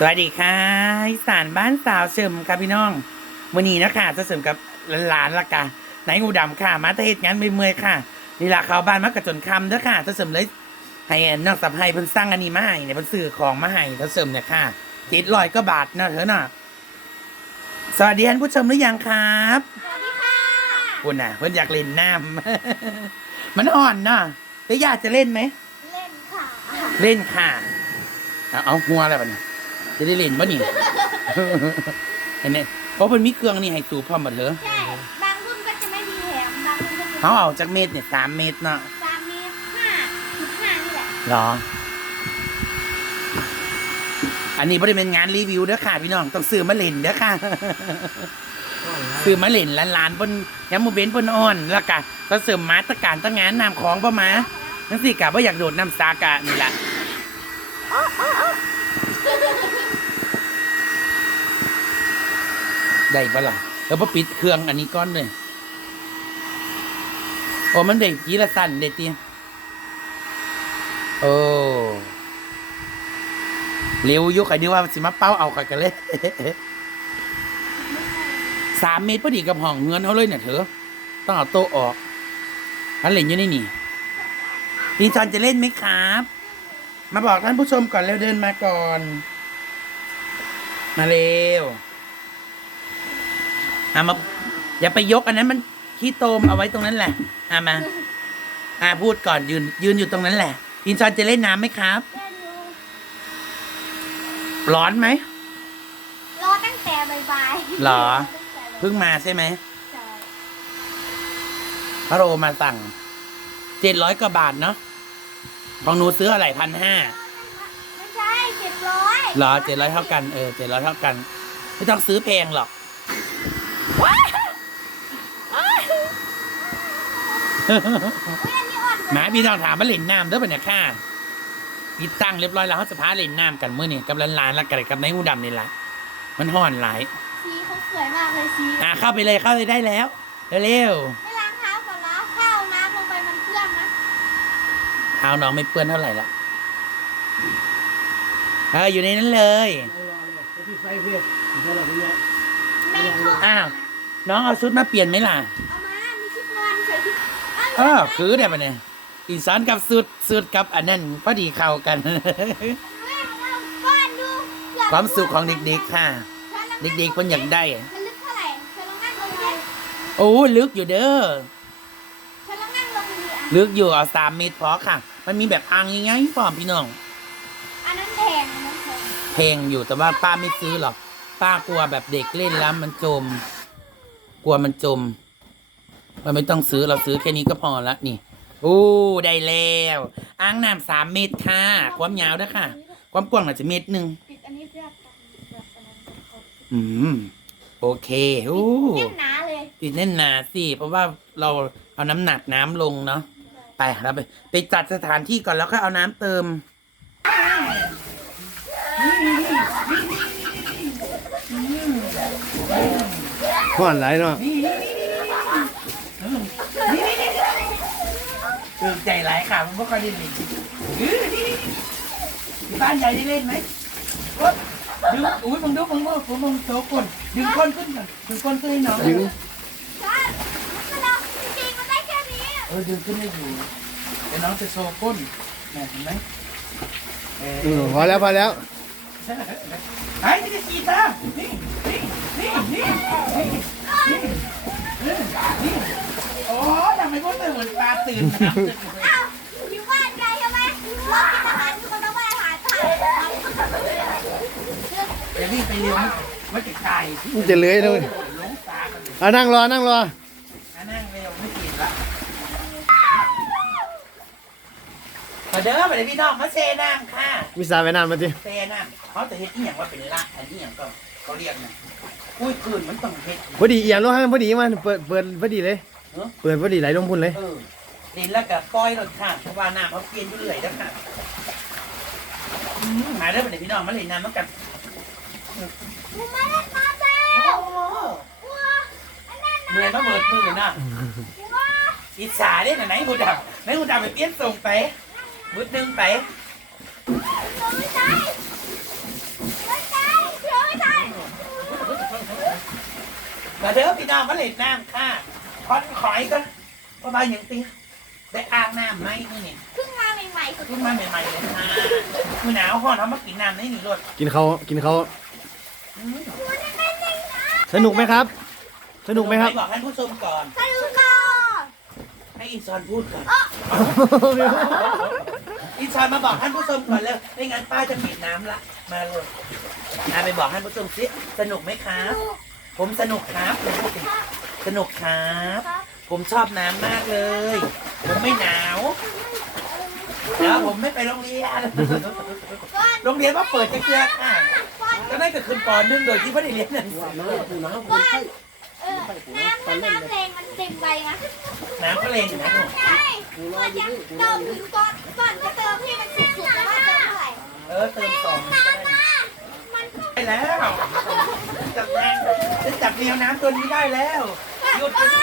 สวัสดีค่ะอีสานบ้านสาวเสริมค่ะพี่น้องมื่อนี้นะคะจะเสริมกับหลานๆละกันไหนงูดำค่ะ มาแตะเหตุงานเมื่อยๆค่ะนี่ละเขาบ้านมากระจนคำเด้อค่ะจะเสริมเลยให้นอกสับให้เพิ่นสร้างอันนี้มาให้เนี่ยเพิ่นซื้อของมาให้จะเสริมเนี่ยค่ะเจ็ดร้อยก็บาทนะเถอะน่ะสวัสดีท่านผู้ชมหรือยังครับสวัสดีค่ะคุณน่ะเพิ่นอยากเล่นน้ำมันอ่อนเนาะแล้วอยากจะเล่นไหมเล่นค่ะ เล่นค่ะเอาเอาหัวอะไรบ้านี่ จะได้เล่นบ่นี่ เห็นไหมเพราะมันมีเครื่องนี่ให้สูบพร้อมหมดเลยใช่ บางรุ่นก็จะไม่มีแถม บางรุ่นก็จะเขาเอาจากเมตรเนี่ยสามเมตรเนาะสามเมตรห้าจุดห้านี่แหละเหรอ อันนี้บริเวณงานรีวิวเด้อค่ะ พี่น้องต้องซื้อมาเล่นเด้อค่ะ ซื้อมาเล่นล้านล้านๆบนยามโมเบนบนอ่อนแล้วก็ก็เสริมมาตรการตั้งงานนำของประมานั่นสิกะว่าอยากโดดน้ำสากะนี่แหละ ได้ปะล่ะแล้วพอปิดเครื่องอันนี้ก้อนเลยโอ้มันเด็กจีละสั้นเด็ดตีโอ้เร็วยุคใครดีว่าสิมาเป้าเอากันกันเลยสามเมตรพอดีกับห้องเงินเขาเลยเนี่ยเถอะต้องเอาโต๊ะออกอันเล่นอยู่นี่นี่พี่จอนจะเล่นไหมครับ มาบอกท่านผู้ชมก่อนเร็วเดินมาก่อน มาเร็ว อะมาอย่าไปยกอันนั้นมันขี้โตมเอาไว้ตรงนั้นแหละอะมาอะพูดก่อนยืน ยืนอยู่ตรงนั้นแหละ อินซอนจะเล่นน้ำไหมครับเล่นอยู่ร้อนไหม รอตั้งแต่บ่ายๆหรอ ตั้งแต่บ่ายเพิ่งมาใช่ไหมๆใช่พระโรมาสั่งเจ็ดร้อยกว่าบาทเนาะของหนูซื้ออะไรพันห้าไม่ใช่เจ็ดร้อย หรอเจ็ดร้อยเท่ากันเออเจ็ดร้อยเท่ากัน ไม่ต้องซื้อแพงหรอก เฮ้ยอันนี้อ่อน หมาพี่ต้องถามมาเล่นน้ำเด้อปะเนี่ยค่ะพี่ตั้งเรียบร้อยแล้วเขาจะพาเล่นน้ำกันเมื่อนี่กับหลานๆแล้วกันกับในหูดำนี่ละมันห่อนหลายสีเขาสวยมากเลยสีอะเข้าไปเลยเข้าไปได้แล้วเร็วไม่ล้างเท้าก่อนแล้วข้าวน้ำลงไปมันเปื้อนนะๆเท้าน้องไม่เปื้อนเท่าไหร่ละเอออยู่ในนั้นเลยแม่เขาอ้าวน้องเอาชุดมาเปลี่ยนไหมล่ะเอามา มีชุดนอนใส่ชุด เออคือได้ปะเนี่ยอีสานกับสุดสุดกับอันนั้นพอดีเข้ากัน ความสุขของเด็กๆค่ะ เด็กๆคนอยากได้มันลึกเท่าไหร่เธอลองนั่งลงดิโอ้ลึกอยู่เด้อเธอลองนั่งลงดิอะลึกอยู่เอาสามเมตรพอค่ะ มันมีแบบอ่างยังไงพร้อพี่น้อง อันนั้นแพงอันนั้นแพงเพงอยู่แต่ว่าป้าไม่ซื้อหรอก ป้ากลัวแบบเด็กเล่นแล้วมันจม กลัวมันจม เราไม่ต้องซื้อเราซื้อแค่นี้ก็พอละนี่โอ้ได้แล้วอ่างน้ำสามเมตรค่ะ ความยาวด้วยค่ะ ความกว้างอาจจะเมตรหนึ่งปิดอันนี้เสื้อกันแบบอันนั้นเขาอืมโอเคโอ้แน่นหนาเลยติดแน่นหนาสิเพราะว่าเราเอาน้ำหนักน้ำลงเนาะไปเราไปไปจัดสถานที่ก่อนแล้วก็เอาน้ำเติมห่อนไหลายเนาะ ตื่นใจหลายค่ะมันไม่ค่อยได้เล่นบ้านใหญ่ได้เล่นไหมโอ๊ยดึงอุ้ยมึงดูมึงมึงมึงมึงโชว์ก้นดึงก้นขึ้นก่อนดึงก้นขึ้นให้น้องดึงใช่มันเราจริงๆมันได้แค่นี้ เออดึงขึ้นให้อยู่เดี๋ยวน้องจะโชว์ก้นเนี่ยเห็นไหมเอเอออพอแล้วพอแล้วไอ้นี่จะขี่ตามนี่นี่นี่นี่นี่นี่นี่ โอ้ทำไมพวกเธอเหมือนปลาตื่นน้ำตื่นอ้าอยู่บ้านไกลใช่ไหมเรากินอาหารทุกคนต้องไปอาหารไทยเดี๋ยวพี่ไปเลี้ยงไม่จะตายมันจะเลื้อยเลยหลงตากันเลยเอานั่งรอนั่งรออะนั่งเร็วไม่กินละมาเด้อมาเดี๋ยวพี่น้องมาเซน้ำค่ะมีสาไปน้ำมาดิเซน้ำเขาจะเฮ็ดที่อย่างว่าเป็นละอันนี้อย่างก็เขาเรียกนะอุ้ยคืนมันต้องเฮ็ดพอดีเอียงลงให้พอดีมันเปิดเปิดพอดีเลย เปิดพอดีไหลลงพุ่นเลยเออนแล้วก็ปล่อยรถค่ะเพราะว่าน้ำเขาเปลี่ยนอยู่เรื่อยแล้วค่ะอืหายได้ปะเนี่พี่น้องมาเล่นน้ำมันกันมาเล่นน้ำแล้ว โอ้โหเมื่อยมาเบิดมือน่ะอิจฉาเนี่ยไหนกูดับไหนกูดับไปเปลี่ยนส่งไปบุดนึงไปมาเด้อพี่น้องมาเล่นน้ำค่ะ คอนขอยก็ประมาณอย่างตีได้อ่างน้ำไหมนี่นี่เพิ่งมาใหม่ๆสุดเพิ่งมาใหม่ๆเลยค่ะมือหนาวห้อนเขามากินน้ำในนี่รถกินเขากินเขาสนุกไหมครับ สนุกไหมครับบอกให้ผู้ชมก่อนสนุกก่อนให้อินซอนพูดก่อนอินซอนมาบอกท่านผู้ชมก่อนเลยไม่งั้นป้าจะปิดน้ำละมาเลยอาไปบอกท่านผู้ชมสิสนุกไหมครับ ผมสนุกครับผมพูด สิสนุกครับครับ ผมชอบน้ำมากเลย ผมไม่หนาวแล้วผมไม่ไปโรงเรียนก่อนโรงเรียนว่าเปิดจะเกลือค่ะก่อนก็นั่นก็ขึ้นปอนหนึงโดยที่ไม่ได้เรียนหนังสือก่อนเออน้ำถ้าน้ำแรงมันเต็มไปนะน้ำก็เลงอยู่นะลูกใช่ก่อนจะเติมถึงก่อนก่อนจะเติมให้มันสุดๆแต่ว่าเติมเท่าไหร่เออเติมสองก็ได้มันก็ได้แล้วจับแรงจะจับแนวน้ำตัวนี้ได้แล้ว หยุดเอไปอสิ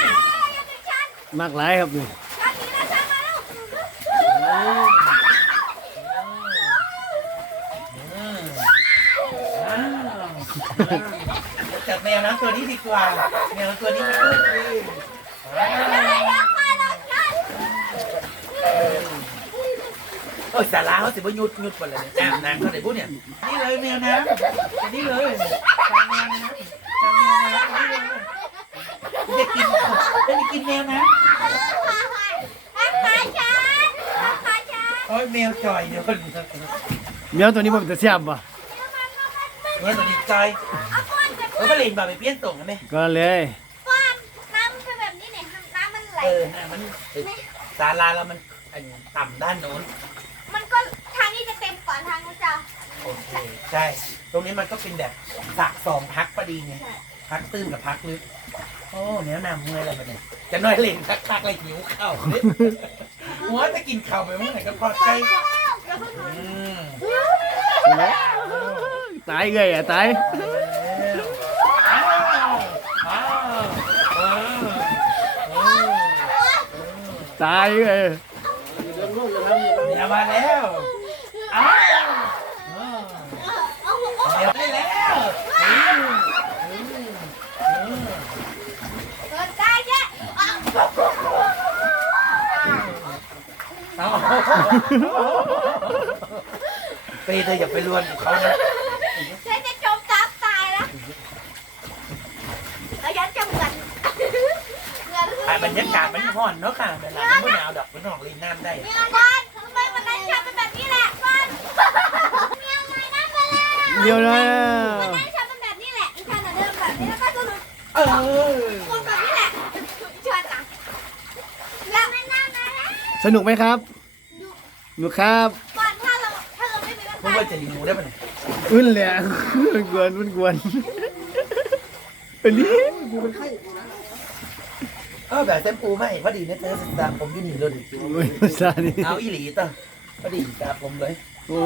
อย่าไปชันมากหลายครับนี่ชันนี้นะชันมาแล้วอืมอ้าวจับแมวน้ำตัวนี้ดีกว่า แมวตัวนี้มันลูกดีอ้าวอะไรนะมาแล้วชันโอ้ยสาราเขาสิบ่หยุดหยุดหมดเลยเนี่ยน้ำนางเขาไหนพูดเนี่ย นี่เลยแมวน้ำอันนี้เลยทางแมวน้ำทางแมวน้ำนี่เลย จะกินจะไปกินแมวน้ำอาหารชันอาหารชันโอ้ยแมวจอยเดี๋ยวคนเมียวตัวนี้ผมจะเสียบป่ะแมวตัวนี้จอยเอาก้อนจะเออมาเล่นบาไปเปลี่ยนส่งกันไหมก็เลยก้อนน้ำเป็นแบบนี้เนี่ยน้ำมันไหลเออน่ะมันศาลาเรามันอันต่ำด้านโน้น มันก็ทางนี้จะเต็มก่อนทางนู้นจะโอเคใช่ ตรงนี้มันก็เป็นแบบสระสองพักพอดีไงพักตื้นกับพักลึกโอ้เนี้ยนำเมื่อยอะไรมาเนี่ยจะน้อยเล่นพักพักอะไรหิวข้าวเนี่ยหัวจะกินข้าวไปเมื่อไหร่ก็พอใจอืมตายเลยอะตายอ้าวอ้าวอ้าวอ้าวตายเลยอย่ามาแล้วอ้าวอ้าวเดี๋ยวได้แล้วอืมอืมอืม เกิดได้แค่ เอาเปย์เธออย่าไปรวนกับเขานะฉันจะจมน้ำตายแล้วแล้วฉันจะเหมือนเหมือนแต่บรรยากาศมันห่อนเนาะค่ะเวลามันไม่หนาวดอกมันหอกลินน้ำได้เมียบ้านทำไมวันนั้นฉันเป็นแบบนี้แหละบ้านเมียไม่น่าไปแล้วเดี๋ยวนะวันนั้นฉันเป็นแบบนี้แหละอีฉันน่ะเดินแบบนี้แล้วก็สนุกเออคนแบบนี้แหละชวนจังแล้วไม่น่านะสนุกไหมครับ หนุกครับก่อนถ้าเราถ้าเราไม่มีวันพูดตายว่าจะดีหนูได้ปะเนี่ยอึ้นเลยอะมันกวนมันกวนอันนี้เออแบบเต็มปูไม่พอดีเนี่ยเธอตาผมอยืนหนีเลยโอ้ยซานี่เอาอีหลีต่อพอดีตาผมเลยโอ้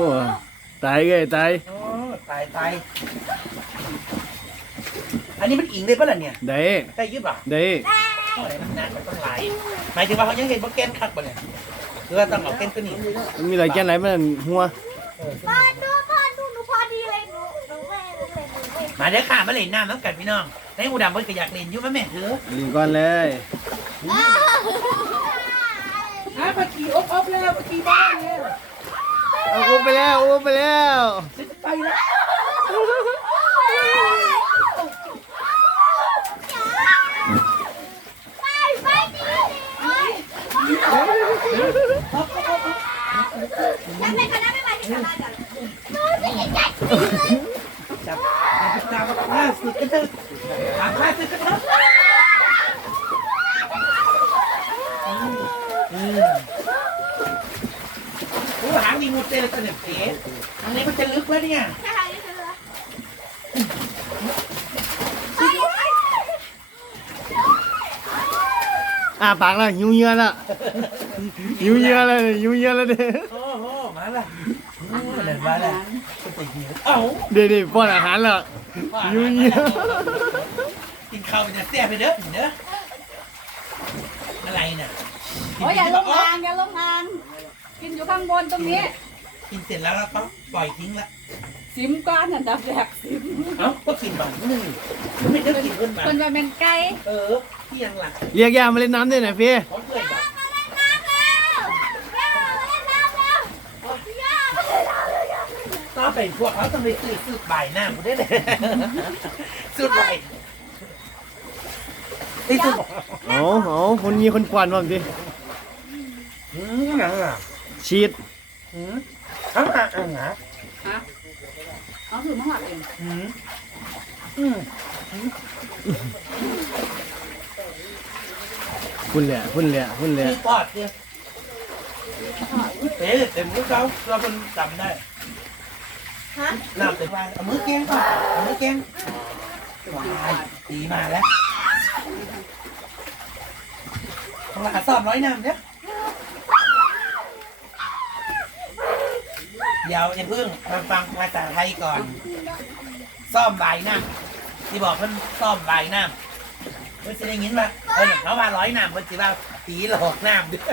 ตายเลยตายโอ้ตายตายอันนี้มันอิงได้ปะล่ะเนี่ยได้ได้ยืดป่ะได้โอ้ยมันนานมันต้องไหลหมายถึงว่าเขายังเห็นว่าแกนคักปะเนี่ย หรือว่าต้องเอาแกนตัวนี้มันมีอะไรแกนไหลมันหัวเออบ้านดูบ้านดูหนูพอดีเลยหนูหนูไม่เลยหนูไม่มาเด้อค่ะมาเล่นน้ำน้ำกันพี่น้องในหูดำเพิ่นก็อยากเล่นอยู่แม่แม่เถอะลิงก่อนเลยอะปกีอบอบแล้วปกีบ้านแล้วเอาอุ้มไปแล้วอุ้มไปแล้วฉันจะไปแล้ว ไปไปดีฉันไม่คณะไม่มาที่คณะกันหนู จะยิงยัดจับมาติดตามกับล่สุดกันเถอะตามล่าสุดกันเถอะโอ้หางมีมูเตลสนิทเสียอันนี้มันจะลึกแล้วเนี่ยแค่ทางนี้คืออ่าปากละหิวเยือละหิวเยือละหิวเยือละเด้ โอ้โหมาละโอ้ เดินมาละก็ไปหิวเอ้าเดี๋ยวเดี๋ยวป้อนอาหารละหิวเยือกินข้าวไปจะแซ่บไปเด้อเด้ออะไรน่ะโอ้ยอย่าลงทางอย่าลงทางกินอยู่ข้างบนตรงนี้ กินเสร็จแล้วเราต้องปล่อยทิ้งละเซิมก้อนอันดับแรกซิมเอ้าก็กินบางนึงไม่ได้กินเพิ่นมาคนว่าเป็นไก่เออที่ยังหลักเรียกยามาเล่นน้ำด้วยหน่อยพี่ เขาเพื่อนบอก มาเล่นน้ำแล้วย่ามาเล่นน้ำแล้วย่ามาเล่นน้ำแล้วย่า ก็ เป็นพวกเขาต้องไปซื้อซื้อใบหน้าผมได้เลยซื้อใบไอ้ซื้อเอาเอาคนมีคนกวนบ้างดิอืมหนังอะฉีดอืมทั้งอะอะนะฮะเอาถือมาหัดเองอืมอืมพุ่นแหละพุ่นแหละพุ่นแหละที่ปอดเนี่ยเอ๊ะเต็มมือเขาเราเป็นจำได้ฮะ น้ำเต็มวางเอามือแกงก่อนเอามือแกงวายตีมาแล้วของเราสอบร้อยน้ำเนี่ยเดี๋ยวอย่าเพิ่งมาฟังภาษาไทยก่อน ซ่อมใบน้ำที่บอกเพิ่นซ่อมใบน้ำเพิ่นจะได้ยินว่าเออเขาว่าร้อยน้ำเพิ่นจะว่าตีหลอกน้ำด้วย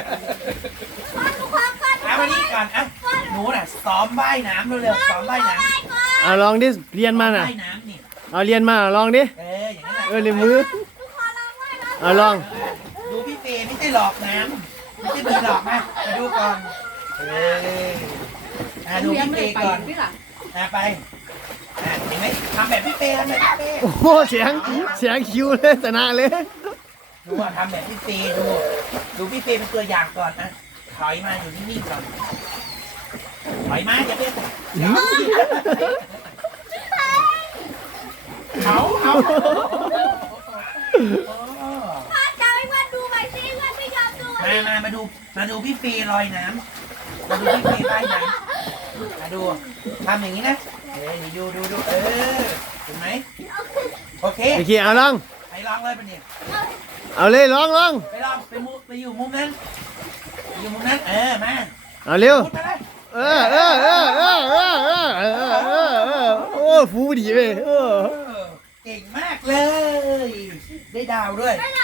ทุกคนก่อนเอาวันนี้ก่อนอะห นูน่ะซ้อมว่ายน้ำเร็วๆซ้อมว่ายน้ำเอาลองดิเรียนมาน่ะ ว่ายน้ำนี่เอาเรียนมาลองดิ เอออย่างนั้นแหละเออเลยมือทุกคนลองว่ายน้ำเอาลอง ดูพี่เฟย์ไม่ใช่หลอกน้ำไม่ใช่มีหลอกนะมาดูก่อนเอออะดูเรียนพี่ไม่เฟได้ย์ไปก่อนที่ล่ะอะไปอะเห็นไหมทำแบบพี่เฟย์ทำแบบพี่เฟย์ โอ้โหเสียงเสียงคิวเลยชนะเลย ดูอะทำแบบพี่เฟย์ดู ดูพี่เฟย์เป็นตัวอย่างก่อนนะถอยมาอยู่นิ่งๆก่อน ถอยมาอย่าเป็นเอาเอาพ่อจะให้ว่าดูไปสิว่าไม่ยอมดูมามามาดู มาดูพี่เฟย์ลอยน้ำมาดูพี่เฟย์ว่ายน้ำมาดูทำอย่างนี้นะเออนี่ดูดูดูเออเห็นไหมโอเคโอเคเอาลองไปลองเลยปะเนี่ยเอาเลยลองลองไปลองไปมุไปอยู่มุมนั้นไปอยู่มุมนั้นเออมาเอาเร็วพูดมาเลย เออเออเออเออเออเออเออเออเออโอ้ฟูดีเว้ยเออเออเก่งมากเลย ได้ดาวด้วย ไปไหน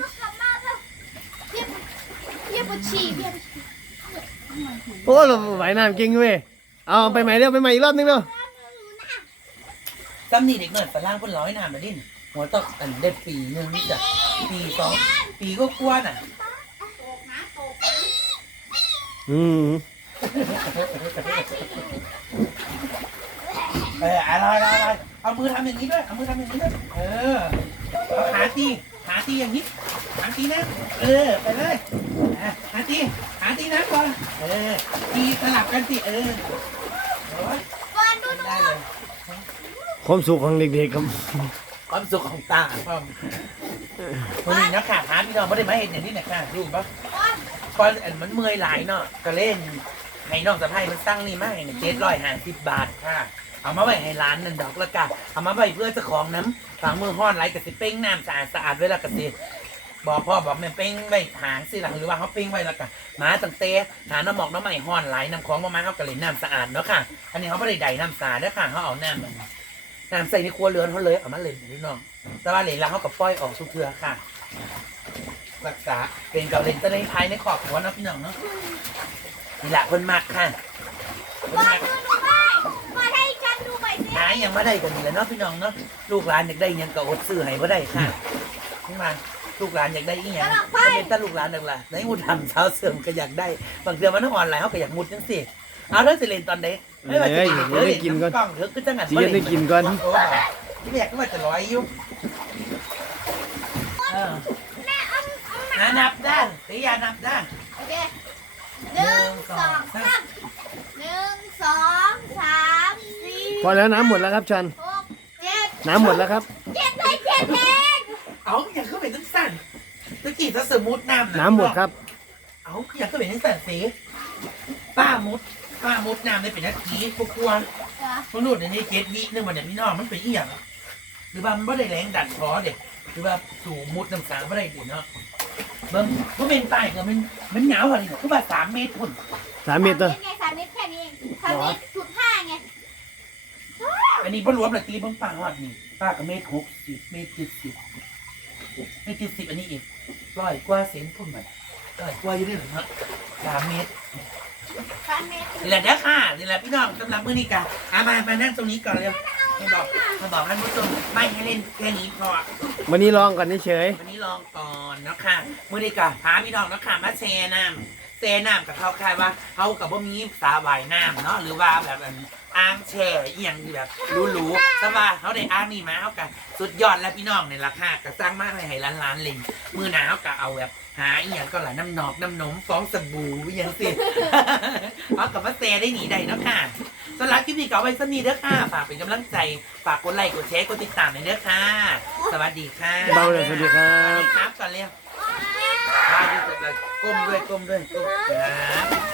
ลูกกลับมาเถอะเพียบเพียบปวดฉี่เพียบโอ้ไหวน้ำเก่งเว้ยเอาไปใหม่เร็วไปใหม่อีกรอบนึงเร็วซ้ำนี่เด็กหน่อยฝรั่งเพิ่นร้อยน้ำมาดิ้นหัวต้องอันได้ปีหนึ่งนี่จ้ะปีสองปีก็กวนอะ อืม เอออะไรอะไรอะไรเอามือทำอย่างนี้ด้วย เอามือทำอย่างนี้ด้วย เออเอาขาตีขาตีอย่างนี้ขาตีนะ เออ ไปเลยอะขาตีขาตีนะก่อนเออ ตีสลับกันสิเออโอ้ยก่อนดูหนูได้เลยความสุขของเด็กๆครับความสุขของตาพ่อมวันนี้นะค่ะหาพี่น้องไม่ได้มาเห็นอย่างนี้นะค่ะรู้ปะก่อนก่อนอันมันเมื่อยหลายเนาะก็เล่น ให้น้องสะพ้ายมันตั้งนี่มาให้เจ็ดร้อยห้าสิบบาทค่ะ เอามาไว้ให้ร้านนั่นดอกละกันเอามาไว้เพื่อเจะของน้ำฝังมือห้อนไหลกระสิเป้งน้ำสะอาดสะอาดไว้และกระสิบอกพ่อบอกแม่เป้งไว้หางสิหลังหรือว่าเขาเป้งไว้แล้วกันหมาตั้งเตะหาน้ำหมอกน้ำใหม่ห้อนไหลน้ำของมามาเขากระเล่นน้ำสะอาดเนาะค่ะ อันนี้เขาไม่ได้ใดน้ำสะอาดเด้อค่ะเขาเอาน้ำมันน้ำใส่ในครัวเรือนเขาเลยเอามาเล่นพี่น้อง แต่ว่าเล่นแล้วเขาก็ปล่อยออกทุกเทือค่ะรักษาเป็นกับเล่นตะเลงภายในครอบครัวเนาะพี่น้องเนาะ นี่แหละคนมากค่ะคนก่อนมากดูหนูไปก่อนให้ฉันดูไปสิหายังไม่ได้กันนี่แหละเนาะพี่น้องเนาะลูกหลานอยากได้หยังก็อดซื้อให้บ่ได้ค่ะขึ้นมาลูกหลานอยากได้อีหยังก็เป็นตาลูกหลานนั่นล่ะในมุดทำเช้าเสริมก็อยากได้บางเดือนมันต้องออนไลน์เขาก็อยากมุดจังสิเอาแล้วสิเล่นตอนไหนไม่ว่าจะกินเด้อเล่นน้ำกล้องเถอะคือจังหันสิเย็นได้กินก่อนโอ้ยไม่อยากก็ว่าจะร้อยอยู่เออแม่เอาเอาหนักหานับด้านตียานับด้านโอเคห นึ่งสองสามหนึ่งสองสามสี่พอแล้วน้ำหมดแล้วครับชัน หกเจ็ดน้ำหมดแล้วครับ เจ็ดเลยเจ็ดเองเอาอย่างก็เป็นทั้งสั่นตะกี้ถ้าสมมุติน้ำะน้ำหมดครับ เอาอย่างก็เป็นทั้งสั่นสิป้ามุดป้ามุดน้ำได้เป็นนาทีพวกกวนมนุษย์ในนี้เจ็ดวินึงวันนี้พี่น้องมันเป็นอีหยังหรือว่ามันไม่ได้แรงดัดคอเด็กหรือว่าสู่มุดน้ำสางไม่ได้ดิเนาะ เบิ่งว่าเป็นตายก็มันมันเหงาอะไรเนี่ยคือว่าสามเมตรพุ่นสามเมตรตัวไงสามเมตรแค่นี้เองสามเมตรจุดห้าไงอันนี้พ่อรวมเลยตีเบิ่งป้าฮอดนี่ป้าก็เมตรหกสิบเมตรเจ็ดสิบเมตรเจ็ดสิบอันนี้อีกร้อยกว่าเซนพุ่นไปร้อยกว่าอยู่นี่เหรอเนาะสามเมตรนี่แหละเด้อค่ะนี่แหละพี่น้องสำหรับมื้อนี้กันอะมามานั่งตรงนี้ก่อนเร็ วมาบอกมาบอกท่านผู้ชมไม่ให้เล่นแค่นี้พอวันนี้ลองก่อนเฉยวันนี้ลองก่อนเนาะค่ะมื้อนี้ก็พาพี่น้องเนาะค่ะมาแช่น้ำแช่น้ำกับเขาคายว่าเขากับว่ามีสาว่ายน้ำเนาะหรือว่าแบบอันอ่างแช่อีหยังที่แบบรู้ๆแต่ว่าเขาได้อ่างนี่มาเขากับสุดยอดแล้วพี่น้องในราคาก็สร้างมากเลยให้ล้านๆเลยมื้อหนาวก็เอาแบบหาอีหยังก็หละน้ำหนอกน้ำนมฟองสบู่อีหยังสิเอากับมาแช่ได้หนีได้เนาะค่ะ สำหรับคลิปนี้ก็เอาไว้สักนี้เด้อค่ะ ฝากเป็นกำลังใจ ฝากกดไลค์กดแชร์กดติดตามหน่อยเด้อค่ะ สวัสดีค่ะๆเบาเลยสวัสดีครัสวัสบ ดีครับก่อนเร็วมาที่สุดเลยก้มด้วยก้มด้วยก้มครับ